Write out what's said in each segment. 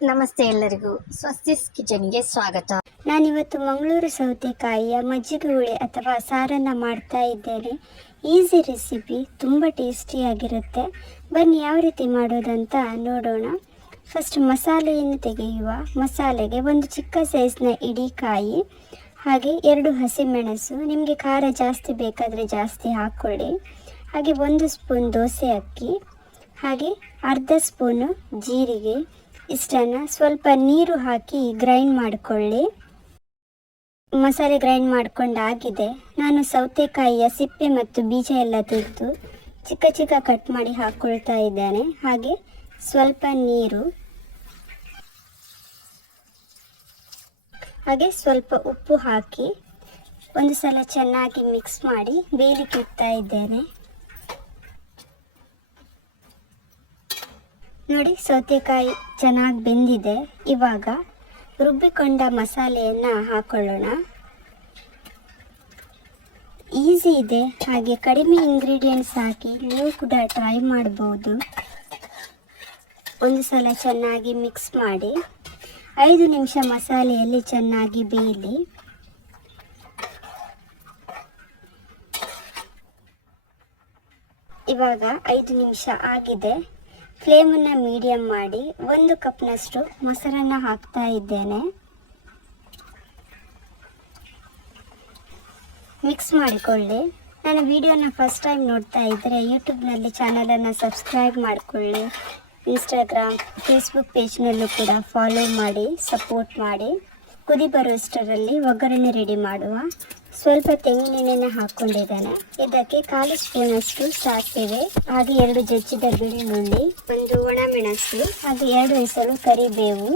ನಮಸ್ತೆ ಎಲ್ಲರಿಗೂ ಸ್ವಸ್ತಿಸ್ ಕಿಚನ್ಗೆ ಸ್ವಾಗತ. ನಾನಿವತ್ತು ಮಂಗಳೂರು ಸೌತೆಕಾಯಿಯ ಮಜ್ಜಿಗೆ ಹುಳಿ ಅಥವಾ ಸಾರನ್ನು ಮಾಡ್ತಾ ಇದ್ದೇನೆ. ಈಸಿ ರೆಸಿಪಿ, ತುಂಬ ಟೇಸ್ಟಿಯಾಗಿರುತ್ತೆ. ಬನ್ನಿ ಯಾವ ರೀತಿ ಮಾಡೋದಂತ ನೋಡೋಣ. ಫಸ್ಟ್ ಮಸಾಲೆಯನ್ನು ತೆಗೆಯುವ. ಮಸಾಲೆಗೆ ಒಂದು ಚಿಕ್ಕ ಸೈಜ್ನ ಇಡಿಕಾಯಿ, ಹಾಗೆ 2 ಹಸಿಮೆಣಸು, ನಿಮಗೆ ಖಾರ ಜಾಸ್ತಿ ಬೇಕಾದರೆ ಜಾಸ್ತಿ ಹಾಕ್ಕೊಳ್ಳಿ. ಹಾಗೆ 1 ಸ್ಪೂನ್ ದೋಸೆ ಅಕ್ಕಿ, ಹಾಗೆ ಅರ್ಧ ಸ್ಪೂನು ಜೀರಿಗೆ. ಇಷ್ಟನ್ನು ಸ್ವಲ್ಪ ನೀರು ಹಾಕಿ ಗ್ರೈಂಡ್ ಮಾಡಿಕೊಳ್ಳಿ. ಮಸಾಲೆ ಗ್ರೈಂಡ್ ಮಾಡ್ಕೊಂಡಾಗಿದೆ. ನಾನು ಸೌತೆಕಾಯಿಯ ಸಿಪ್ಪೆ ಮತ್ತು ಬೀಜ ಎಲ್ಲ ತೆಗೆದು ಚಿಕ್ಕ ಚಿಕ್ಕ ಕಟ್ ಮಾಡಿ ಹಾಕ್ಕೊಳ್ತಾ ಇದ್ದೇನೆ. ಹಾಗೆ ಸ್ವಲ್ಪ ನೀರು, ಹಾಗೆ ಸ್ವಲ್ಪ ಉಪ್ಪು ಹಾಕಿ ಒಂದು ಸಲ ಚೆನ್ನಾಗಿ ಮಿಕ್ಸ್ ಮಾಡಿ ಬೇಯಲಿಕ್ಕೆ ಇಡ್ತಾ ಇದ್ದೇನೆ. ನೋಡಿ, ಸೌತೆಕಾಯಿ ಚೆನ್ನಾಗಿ ಬೆಂದಿದೆ. ಇವಾಗ ರುಬ್ಬಿಕೊಂಡ ಮಸಾಲೆಯನ್ನು ಹಾಕೊಳ್ಳೋಣ. ಈಸಿ ಇದೆ, ಹಾಗೆ ಕಡಿಮೆ ಇಂಗ್ರೀಡಿಯೆಂಟ್ಸ್ ಹಾಕಿ ನೀವು ಕೂಡ ಟ್ರೈ ಮಾಡ್ಬೋದು. ಒಂದು ಸಲ ಚೆನ್ನಾಗಿ ಮಿಕ್ಸ್ ಮಾಡಿ 5 ನಿಮಿಷ ಮಸಾಲೆಯಲ್ಲಿ ಚೆನ್ನಾಗಿ ಬೇಯಲಿ. ಇವಾಗ 5 ನಿಮಿಷ ಆಗಿದೆ. ಫ್ಲೇಮನ್ನು ಮೀಡಿಯಮ್ ಮಾಡಿ 1 ಕಪ್ನಷ್ಟು ಮೊಸರನ್ನು ಹಾಕ್ತಾ ಇದ್ದೇನೆ. ಮಿಕ್ಸ್ ಮಾಡಿಕೊಳ್ಳಿ. ನನ್ನ ವಿಡಿಯೋನ ಫಸ್ಟ್ ಟೈಮ್ ನೋಡ್ತಾ ಇದ್ದರೆ ಯೂಟ್ಯೂಬ್ನಲ್ಲಿ ಚಾನಲನ್ನು ಸಬ್ಸ್ಕ್ರೈಬ್ ಮಾಡಿಕೊಳ್ಳಿ. ಇನ್ಸ್ಟಾಗ್ರಾಮ್, ಫೇಸ್ಬುಕ್ ಪೇಜ್ನಲ್ಲೂ ಕೂಡ ಫಾಲೋ ಮಾಡಿ, ಸಪೋರ್ಟ್ ಮಾಡಿ. ಕುದಿ ಬರುವಷ್ಟರಲ್ಲಿ ಒಗ್ಗರಣೆ ರೆಡಿ ಮಾಡುವ. ಸ್ವಲ್ಪ ತೆಂಗಿನೆಣ್ಣೆನ ಹಾಕ್ಕೊಂಡಿದ್ದೇನೆ. ಇದಕ್ಕೆ 1/4 ಸ್ಪೂನಷ್ಟು ಸಾಸಿವೆ, ಹಾಗೆ 2 ಜಜ್ಜಿದ ಬೆಳ್ಳುಳ್ಳಿ, 1 ಒಣಮೆಣಸು, ಹಾಗೆ 2 ಎಸಳು ಕರಿಬೇವು.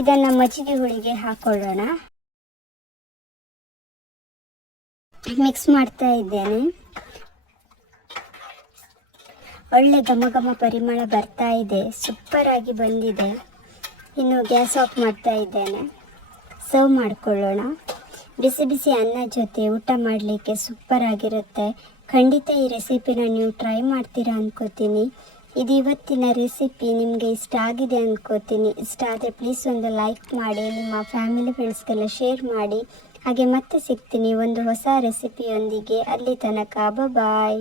ಇದನ್ನು ಮಜ್ಜಿಗೆ ಹುಳಿಗೆ ಹಾಕೊಳ್ಳೋಣ. ಮಿಕ್ಸ್ ಮಾಡ್ತಾ ಇದ್ದೇನೆ. ಒಳ್ಳೆ ಘಮ ಘಮ ಪರಿಮಳ ಬರ್ತಾ ಇದೆ. ಸೂಪರ್ ಆಗಿ ಬಂದಿದೆ. ಇನ್ನು ಗ್ಯಾಸ್ ಆಫ್ ಮಾಡ್ತಾ ಇದ್ದೇನೆ. ಸರ್ವ್ ಮಾಡಿಕೊಳ್ಳೋಣ. ಬಿಸಿ ಬಿಸಿ ಅನ್ನ ಜೊತೆ ಊಟ ಮಾಡಲಿಕ್ಕೆ ಸೂಪರ್ ಆಗಿರುತ್ತೆ. ಖಂಡಿತ ಈ ರೆಸಿಪಿನ ನೀವು ಟ್ರೈ ಮಾಡ್ತೀರಾ ಅಂದ್ಕೋತೀನಿ. ಇದು ಇವತ್ತಿನ ರೆಸಿಪಿ ನಿಮಗೆ ಇಷ್ಟ ಆಗಿದೆ ಅಂದ್ಕೋತೀನಿ. ಇಷ್ಟ ಆದರೆ ಪ್ಲೀಸ್ ಒಂದು ಲೈಕ್ ಮಾಡಿ, ನಿಮ್ಮ ಫ್ಯಾಮಿಲಿ ಫ್ರೆಂಡ್ಸ್ಗೆಲ್ಲ ಶೇರ್ ಮಾಡಿ. ಹಾಗೆ ಮತ್ತೆ ಸಿಗ್ತೀನಿ ಒಂದು ಹೊಸ ರೆಸಿಪಿಯೊಂದಿಗೆ. ಅಲ್ಲಿ ತನಕ ಬಾಯ್.